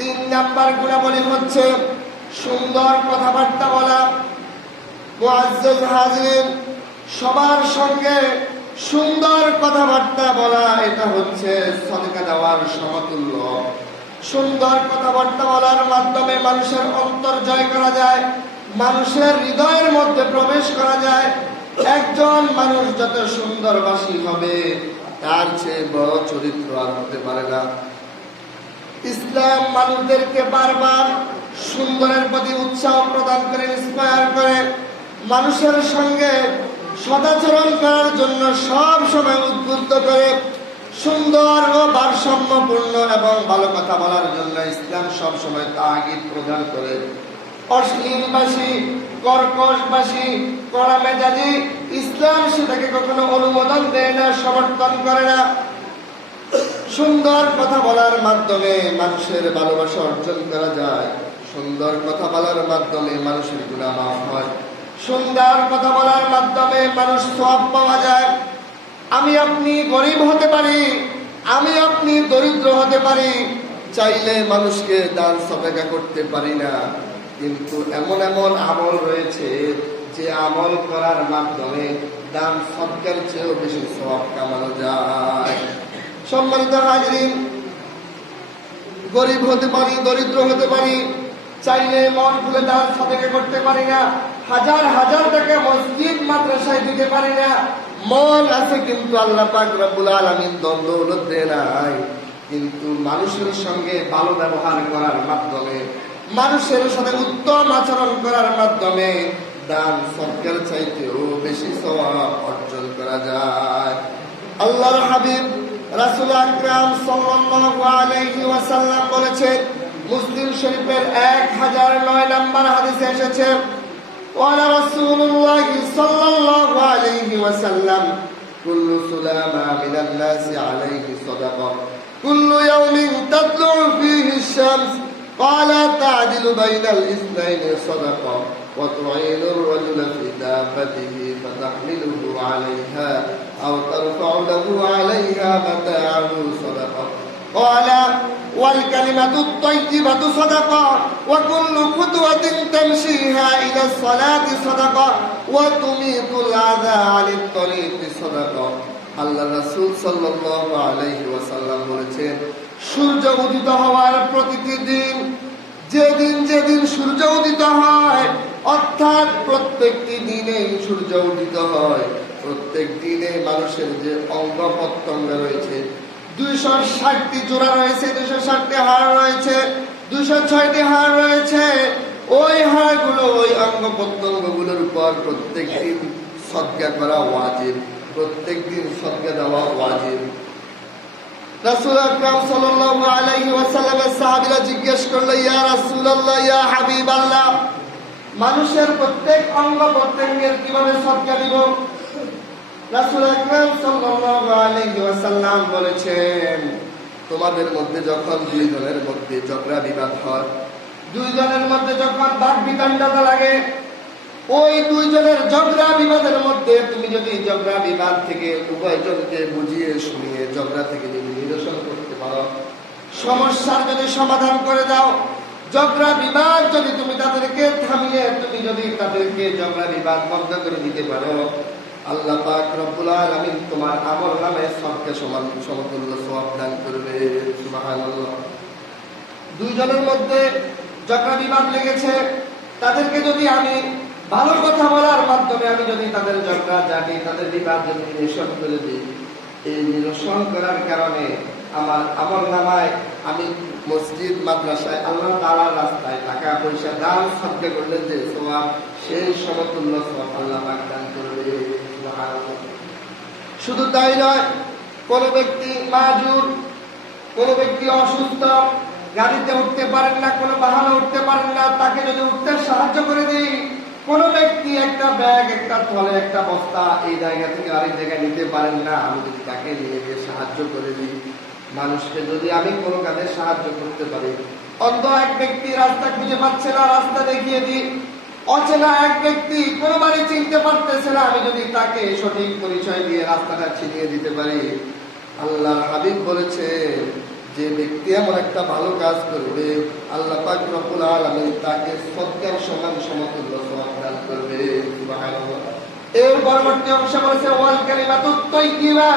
তিন নাম্বার গুণাবলী হচ্ছে সুন্দর কথাবার্তা বলা। মুআজ্জাজ হাজিরিন, সবার সঙ্গে সুন্দর কথাবার্তা বলা এটা হচ্ছে সদকা দেওয়ার সমতুল্য। সুন্দর কথাবার্তা বলার মাধ্যমে মানুষের অন্তর জয় করা যায়, মানুষের হৃদয়ের মধ্যে প্রবেশ করা যায়। একজন মানুষ যত সুন্দরভাষী হবে তার চেয়ে বড় চরিত্র আর হতে পারে না। ইসলাম মানুষদেরকে বারবার সুন্দরের প্রতি উৎসাহ প্রদান করে, ইন্সপায়ার করে, মানুষের সঙ্গে সদাচরণ করার জন্য সব সময় উদ্বুদ্ধ করে। সুন্দর ও ভারসাম্যপূর্ণ এবং ভালো কথা বলার জন্য ইসলাম সব সময় তাগিদ প্রদান করে। অশ্লীলভাষী, কর্কশভাষী, কড়া মেজাজি ইসলাম সেটাকে কখনো অনুমোদন দেয় না, সমর্থন করে না। সুন্দর কথা বলার মাধ্যমে মানুষের ভালোবাসা অর্জন করা যায়, সুন্দর কথা বলার মাধ্যমে মানুষের গুনাহ মাফ হয়, সুন্দর কথা বলার মাধ্যমে মানুষ সওয়াব পাওয়া যায়। আমি আপনি গরিব হতে পারি, আমি আপনি দরিদ্র হতে পারি, চাইলে মানুষকে দান সদকা করতে পারি না, কিন্তু এমন এমন আমল রয়েছে যে আমল করার মাধ্যমে দান সদকার চেয়েও বেশি সওয়াব কামানো যায়। সম্মানিত হাজিরিন, গরিব হতে পারি, দরিদ্র হতে পারি, চাইলে মন খুলে দান সদকা করতে পারি না, হাজার হাজার টাকা মসজিদ মাদ্রাসায় দিতে পারি না। মন আছে কিন্তু আল্লাহ পাক রব্বুল আলামিন দৌলত দেয় নাই। কিন্তু মানুষের সঙ্গে ভালো ব্যবহার করার মাধ্যমে, মানুষের সাথে উত্তম আচরণ করার মাধ্যমে দান সদকার চাইতেও বেশি সওয়াব অর্জন করা যায়। আল্লাহর হাবিব রাসূল আকরাম সাল্লাল্লাহু আলাইহি ওয়াসাল্লাম বলেছেন, মুসলিম শরীফের 1009 নম্বর হাদিসে এসেছে, ওয়ালা রাসূলুল্লাহি সাল্লাল্লাহু আলাইহি ওয়াসাল্লাম কুল্লু সুলামা মিনান নাসি আলাইহি সাদাকা কুল্লু ইয়াউমিন তাতলু ফীহি আশ-শামস ক্বালা তা'দিলু বাইনাল ইসনাইনি সাদাকা ওয়া তু'ইনু আর-রাজুলা ফি দাব্বাতিহি ফাতাহমিলুহু আলাইহা আও তারফা'ু লাহু আলাইহা মাতা'াহু সাদাকা ক্বালা ওয়াল কালিমাতুত তাইয়্যিবাতু সাদাকা ওয়া কুল্লু খুতওয়াতিন তামশিহা ইলা আস-সালাতি সাদাকা ওয়া তুমিতুল আযা আনিত তরিqi সাদাকা। আল্লাহ রাসূল সাল্লাল্লাহু আলাইহি ওয়াসাল্লাম বলেছেন, সূর্য উদিত হওয়ার প্রতিটি দিন, যেদিন সূর্য উদিত হয়, অর্থাৎ প্রত্যেকটি দিনেই সূর্য উদিত হয়, প্রত্যেক দিনে মানুষের যে অঙ্গ প্রত্যঙ্গ রয়েছে, 260টি জোড়া রয়েছে, 260টি হাড় রয়েছে, 206টি হাড় রয়েছে, ওই হাড়গুলো, ওই অঙ্গ প্রত্যঙ্গগুলোর উপর প্রত্যেক দিন সদকা করা ওয়াজিব, প্রত্যেক দিন সদকা দেওয়া ওয়াজিব। রাসূল আকরাম সাল্লাল্লাহু আলাইহি ওয়াসাল্লামের সাহাবীরা জিজ্ঞেস করলো, ইয়া রাসূলুল্লাহ, ইয়া হাবিবাল্লাহ, মানুষের প্রত্যেক অঙ্গ প্রত্যঙ্গের কিভাবে সদকা দিব? রাসূল আকরাম সাল্লাল্লাহু আলাইহি ওয়াসাল্লাম বলেছেন, তোমাদের মধ্যে যখন দুই জনের মধ্যে ঝগড়া বিবাদ হয়, দুই জনের মধ্যে যখন বাদ বিতণ্ডা লাগে, ওই দুইজনের ঝগড়া বিবাদের মধ্যে তুমি যদি ঝগড়া বিবাদ থেকে উভয়জনকে বুঝিয়ে শুনিয়ে ঝগড়া থেকে যদি নিরসন করতে পারো, সমস্যার যদি সমাধান করে দাও, ঝগড়া বিবাদ যদি তুমি তাদেরকে থামিয়ে, তুমি যদি তাদেরকে ঝগড়া বিবাদ বন্ধ করে দিতে পারো, আল্লাহ পাক রব্বুল আলামিন তোমার আমল নামে সবকে সমান সমতুল্য সওয়াব দান করবে। সুবহানাল্লাহ। দুইজনের মধ্যে ঝগড়া বিবাদ লেগেছে, তাদেরকে যদি আমি ভালো কথা বলার মাধ্যমে আমি যদি তাদের ঝগড়া জানি, তাদের বিবাদ যদি নিরসন করে দিই, এই নিরসন করার কারণে আমার আমল নামায় আমি মসজিদ মাদ্রাসায় আল্লাহ তাআলার রাস্তায় টাকা পয়সা দান সদকা করলে যে সওয়াব, সেই সমতুল্য সওয়াব আল্লাহ পাক দান করবে। শুধু তাই নয়, কোন ব্যক্তি মাজুর, কোন ব্যক্তি অসুস্থ, গাড়িতে উঠতে পারেন না, কোনো বাহনে উঠতে পারেন না, তাকে যদি উঠতে সাহায্য করে দিই, কোন ব্যক্তি একটা ব্যাগ, একটা থলে, একটা বস্তা এই জায়গা থেকে আরেক জায়গায় নিতে পারেন না, আমি যদি তাকে নিয়ে গিয়ে সাহায্য করে দিই, মানুষকে যদি আমি কোনো কাজে সাহায্য করতে পারি, অন্ধ এক ব্যক্তি রাস্তা খুঁজে পাচ্ছে না, রাস্তা দেখিয়ে দিই, অচেনা এক ব্যক্তি কোনো বাড়ি চিনতে পারতেছে না, আমি যদি তাকে সঠিক পরিচয় দিয়ে রাস্তাটা চিনিয়ে দিতে পারি, আল্লাহর হাবিব বলেছে যে ব্যক্তি এমন একটা ভালো কাজ করবে আল্লাহ পাক রব্বুল আলামিন তাকে সদকার সমান সমতুল্য সওয়াব দান করবে। সুবহানাল্লাহ। এর পরবর্তী অংশ বলেছে ওয়াল কালিমাতুত তাইয়্যিবা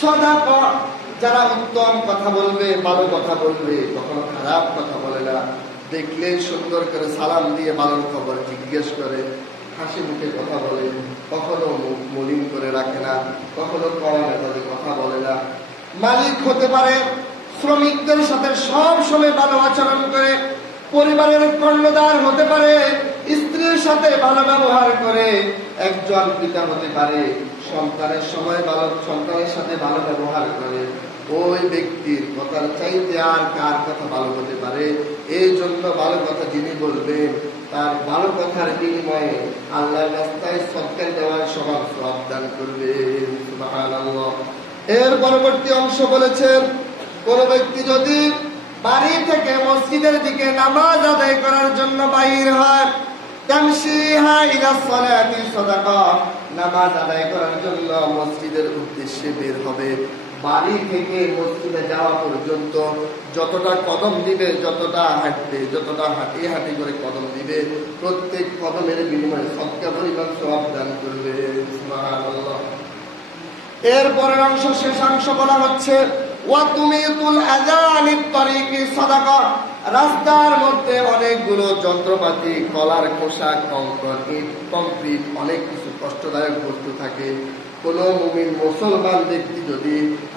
সাদাকা। যারা উত্তম কথা বলবে, ভালো কথা বলবে, কখনো খারাপ কথা বলে না, দেখলে সুন্দর করে সালাম দিয়ে ভালোর খবর জিজ্ঞেস করে, হাসি মুখে কথা বলে, কখনো মুখ মলিন করে রাখে না, কখনো কড়া মেজাজে কথা বলে না। মালিক হতে পারে, শ্রমিকদের সাথে সব সময় ভালো আচরণ করে, পরিবারের কর্ণধার হতে পারে, স্ত্রীর সাথে ভালো ব্যবহার করে, একজন পিতা হতে পারে, সন্তানের সাথে ভালো ব্যবহার করে। ওই ব্যক্তির কথার চাইতে আর কার কথা ভালো হতে পারে? এই জন্য ভালো কথা যিনি বলবেন তার ভালো কথার বিনিময়ে আল্লাহর রাস্তায় সদকা দেওয়ার সমান সওয়াব দান করবে। সুবহানাল্লাহ। এর পরবর্তী অংশ বলেছেন কোন ব্যক্তি যদি বাড়ি থেকে মসজিদের দিকে নামাজ আদায় করার জন্য বাহির হয়, তামশিহা ইলা সালাতি সাদাকা, নামাজ আদায় করার জন্য মসজিদের উদ্দেশ্যে বের হবে, বাড়ি থেকে মসজিদে যাওয়া পর্যন্ত যতটা কদম দিবে, যতটা হাঁটবে, যতটা হাঁটি করে কদম দিবে, প্রত্যেক কদমের বিনিময়ে সদকা পরিমাণ সওয়াব দান করবে। সুবহানাল্লাহ। এর পরের অংশ, শেষ অংশ বলা হচ্ছে ওয়া তুমিতুল আযানিত তরিকি সাদাকা। রাস্তার মধ্যে অনেকগুলো যন্ত্রপাতি, কলার খোসা, কংক্রিট, অনেক কিছু কষ্টদায়ক বস্তু থাকে। কোন মুমিন মুসলমান ব্যক্তি যদি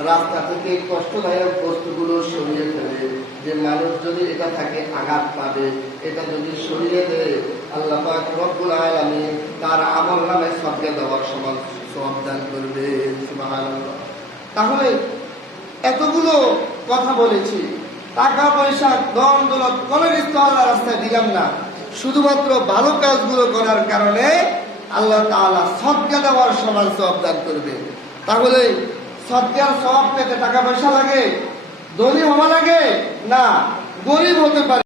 রাস্তা থেকে কষ্টদায়ক বস্তুগুলো সরিয়ে ফেলে, যে মানুষ যদি এটা থাকে আঘাত পাবে, এটা যদি সরিয়ে দেয়, আল্লাহ পাক রব্বুল আলামিন তার আমলনামায় সদকা দেওয়ার সমান সওয়াব দান করবে। সুবহানাল্লাহ। তাহলে এতগুলো কথা বলেছি, টাকা পয়সা ধন দৌলত কোনো কিছু আল্লাহর রাস্তায় দিলাম না, শুধুমাত্র ভালো কাজগুলো করার কারণে আল্লাহ তাআলা সদকা দেওয়ার সমান সওয়াব দান করবে। তাহলে সদকার সওয়াব পেতে টাকা পয়সা লাগে, ধনী হওয়া লাগে না, গরিব হতে পারে।